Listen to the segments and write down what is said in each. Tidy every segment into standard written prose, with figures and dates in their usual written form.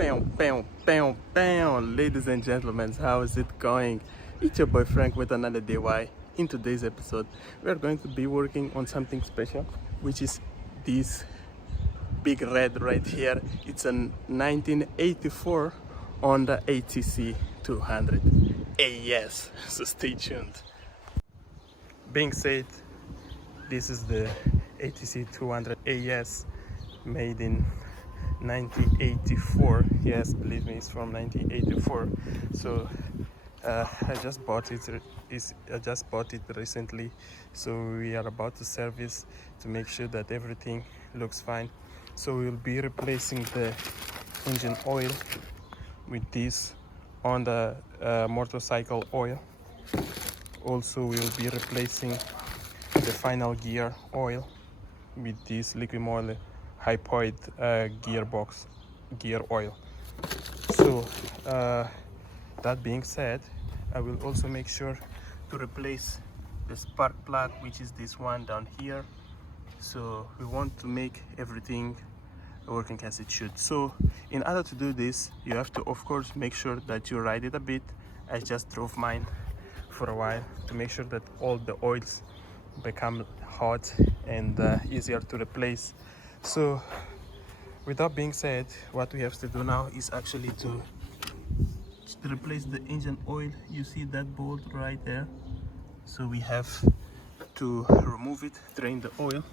Bam, bam, bam, bam. Ladies and gentlemen, how is it going? It's your boy Frank with another DIY. In today's episode, we are going to be working on something special, which is this big red right here. It's a 1984 Honda ATC 200 AS. So stay tuned. Being said, this is the ATC 200 AS made in 1984. Yes, believe me, it's from 1984. So I just bought it. I just bought it recently, so we are about to service to make sure that everything looks fine. So we'll be replacing the engine oil with this on the motorcycle oil. Also, we'll be replacing the final gear oil with this liquid oil hypoid gearbox gear oil. So that being said, I will also make sure to replace the spark plug, which is this one down here. So we want to make everything working as it should. So in order to do this, you have to of course make sure that you ride it a bit. I just drove mine for a while to make sure that all the oils become hot and easier to replace. So with that being said, what we have to do now is actually to replace the engine oil. You see that bolt right there? So we have to remove it, drain the oil.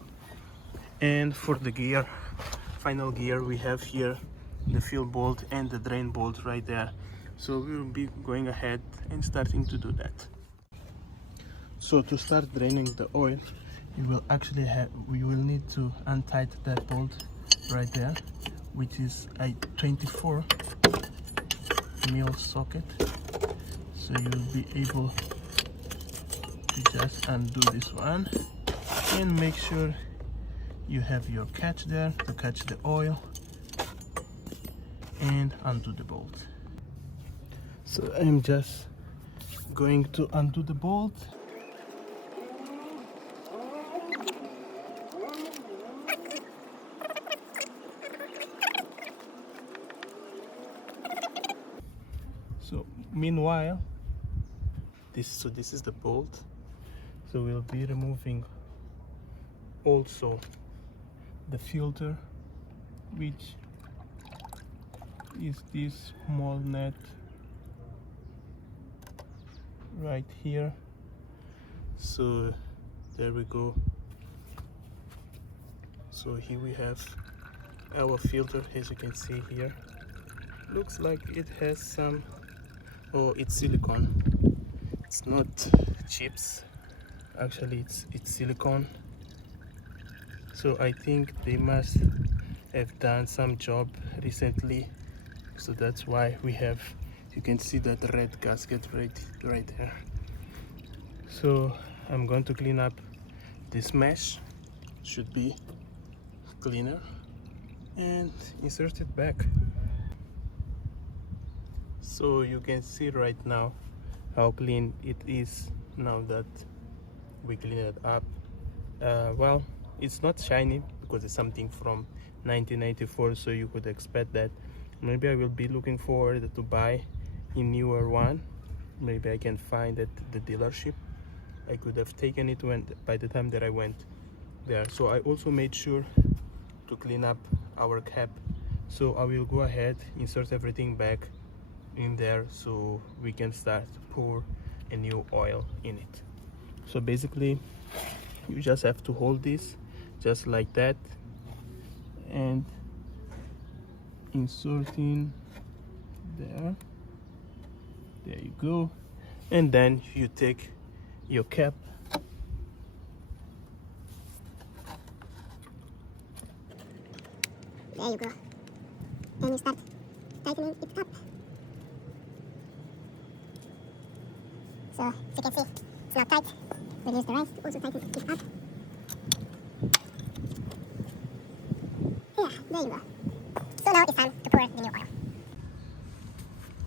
And for the gear, final gear, we have here the fill bolt and the drain bolt right there. So we will be going ahead and starting to do that. So to start draining the oil, we will need to untight that bolt right there, which is a 24 mil socket. So you'll be able to just undo this one and make sure you have your catch there to catch the oil and undo the bolt. So I'm just going to undo the bolt. So meanwhile, this is the bolt. So we'll be removing also the filter, which is this small nut right here. So there we go. So here we have our filter, as you can see here. Looks like it has some, oh, it's silicone. It's not chips, actually it's silicone. So I think they must have done some job recently, so that's why we have, you can see that red gasket right there. So I'm going to clean up this mesh, should be cleaner, and insert it back. So you can see right now how clean it is now that we clean it up. Well, it's not shiny because it's something from 1994, so you could expect that. Maybe I will be looking forward to buy a newer one. Maybe I can find at the dealership. I could have taken it by the time that I went there. So I also made sure to clean up our cap. So I will go ahead, insert everything back in there so we can start to pour a new oil in it. So basically you just have to hold this just like that and insert in there you go, and then you take your cap there you go, and you start tightening it up. So as you can see, it's now tight. We'll use the rest to also tighten it up. Yeah, there you go. So now it's time to pour the new oil.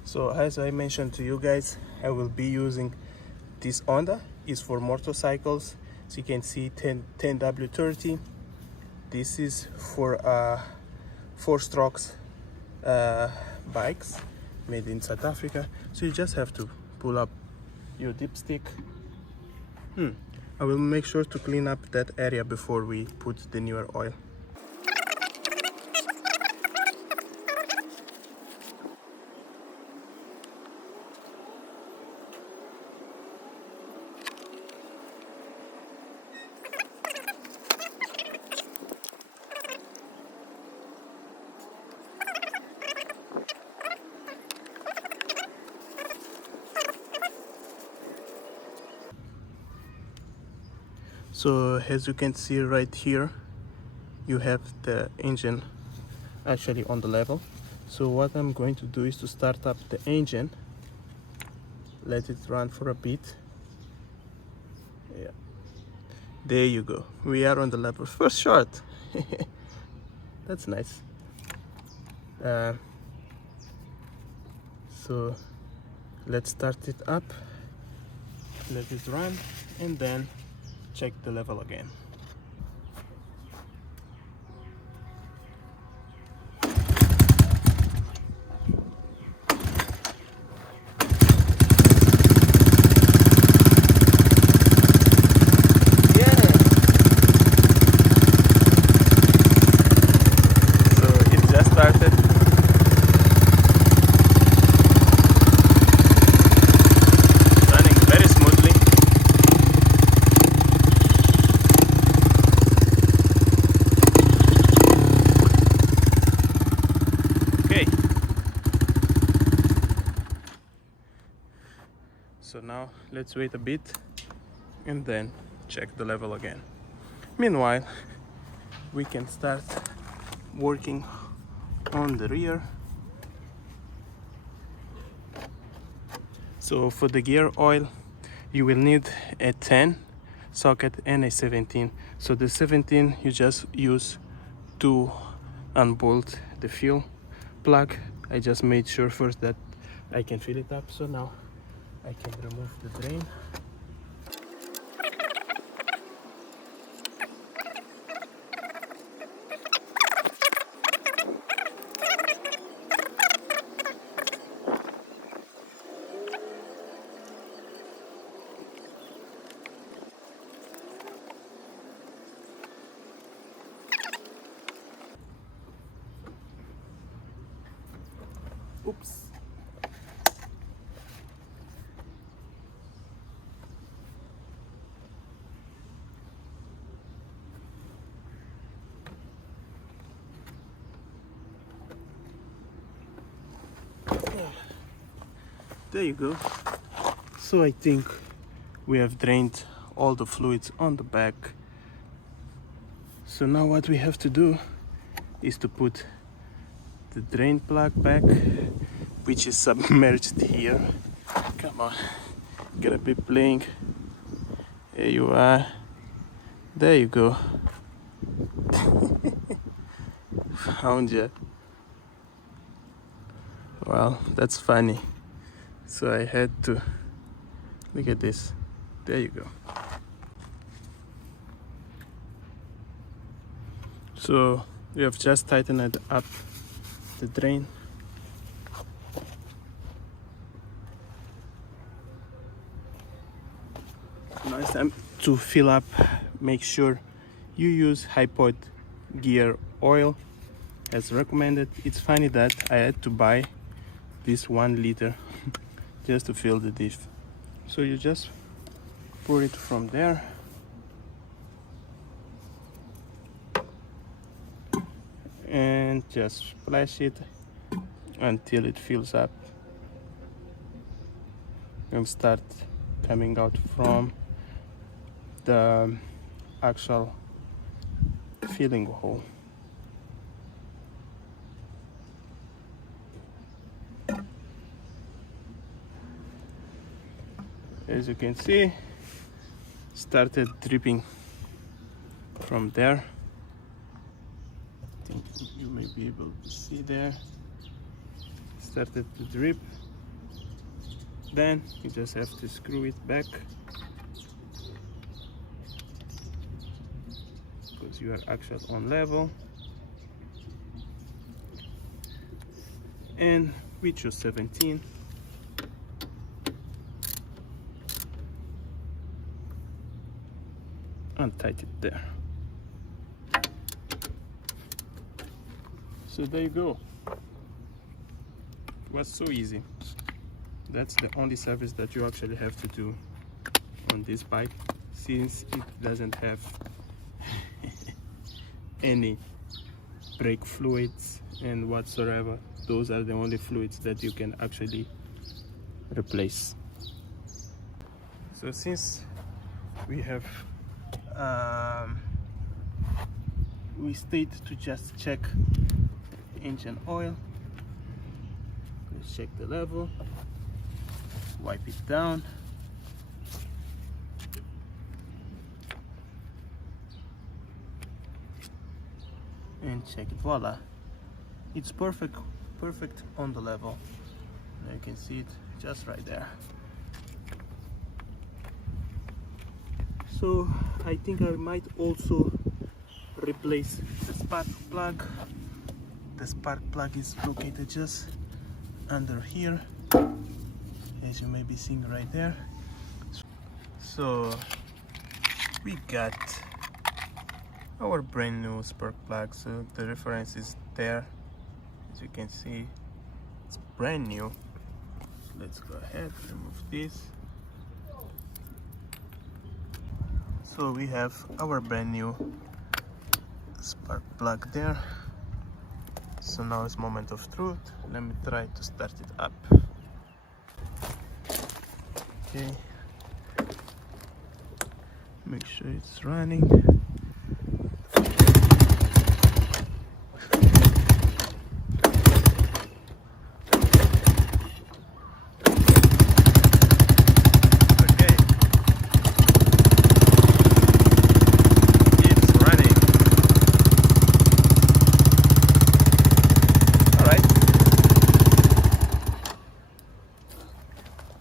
So as I mentioned to you guys, I will be using this Honda. It's for motorcycles. So you can see 10W30. This is for 4 strokes bikes made in South Africa. So you just have to pull up your dipstick. I will make sure to clean up that area before we put the newer oil. So as you can see right here, you have the engine actually on the level. So what I'm going to do is to start up the engine, let it run for a bit. Yeah, there you go, we are on the level. First shot. That's nice. So let's start it up, let it run, and then check the level again. So now let's wait a bit and then check the level again. Meanwhile, we can start working on the rear. So for the gear oil, you will need a 10 socket and a 17. So the 17, you just use to unbolt the fuel plug. I just made sure first that I can fill it up. So now I can remove the drain. Oops. There you go. So I think we have drained all the fluids on the back. So now what we have to do is to put the drain plug back, which is submerged here. Come on, gotta be playing. There you are. There you go. Found ya. Well, that's funny. So I had to look at this. There you go. So we have just tightened up the drain. Now it's time to fill up. Make sure you use high-pot gear oil as recommended. It's funny that I had to buy this 1 liter just to fill the diff. So you just pour it from there. And just splash it until it fills up and start coming out from the actual filling hole. As you can see, started dripping from there. I think you may be able to see there. Started to drip. Then you just have to screw it back because you are actually on level. and we choose 17. And tight it there. So there you go. It was so easy. That's the only service that you actually have to do on this bike, since it doesn't have any brake fluids and whatsoever. Those are the only fluids that you can actually replace. So since we have we stayed to just check engine oil, let's check the level, wipe it down, and check it. Voila, it's perfect on the level. Now you can see it just right there. So I think I might also replace the spark plug. The spark plug is located just under here, as you may be seeing right there. So we got our brand new spark plug, so the reference is there. As you can see, it's brand new. Let's go ahead, remove this. So we have our brand new spark plug there. So now it's moment of truth. Let me try to start it up. Okay, make sure it's running.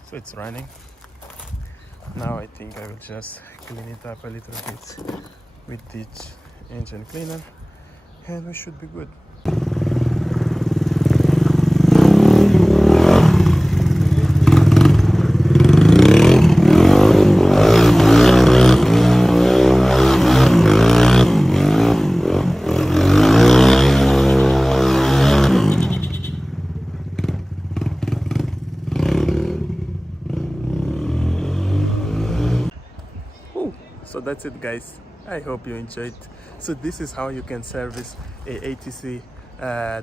So it's running. Now I think I will just clean it up a little bit with this engine cleaner and we should be good. So that's it, guys. I hope you enjoyed. So this is how you can service a ATC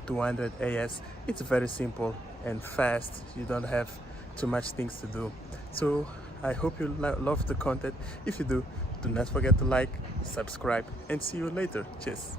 200 AS. It's very simple and fast. You don't have too much things to do. So I hope you love the content. If you do not forget to like, subscribe, and see you later. Cheers.